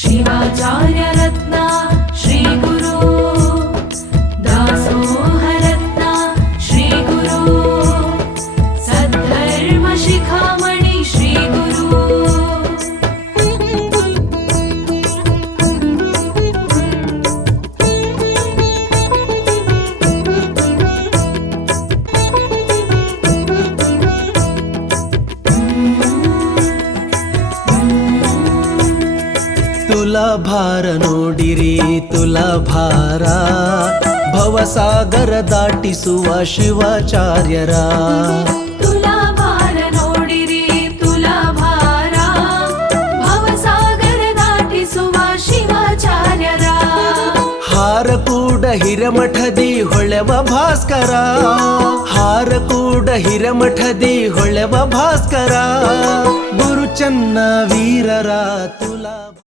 शिवाचार्य रत्न श्री गुरु दासोह रत्न श्री गुरु सद्धर्म शिखामणि श्री गुरु ತುಲಾಭಾರ ನೋಡಿರಿ ತುಲಾಭಾರ ಭವಸಾಗರ ದಾಟಿಸುವ ಶಿವಾಚಾರ್ಯರ ತುಲಾಭಾರ ನೋಡಿರಿ ತುಲಾಭಾರ ಭವಸಾಗರ ದಾಟಿಸುವ ಶಿವಾಚಾರ್ಯರ ಹಾರ ಕೂಡ ಹಿರಮಠದಿ ಹೊಳೆವ ಭಾಸ್ಕರ ಹಾರ ಕೂಡ ಹಿರಮಠದಿ ಹೊಳೆವ ಭಾಸ್ಕರ ಗುರು ಚನ್ನ ವೀರರ ತುಲಾ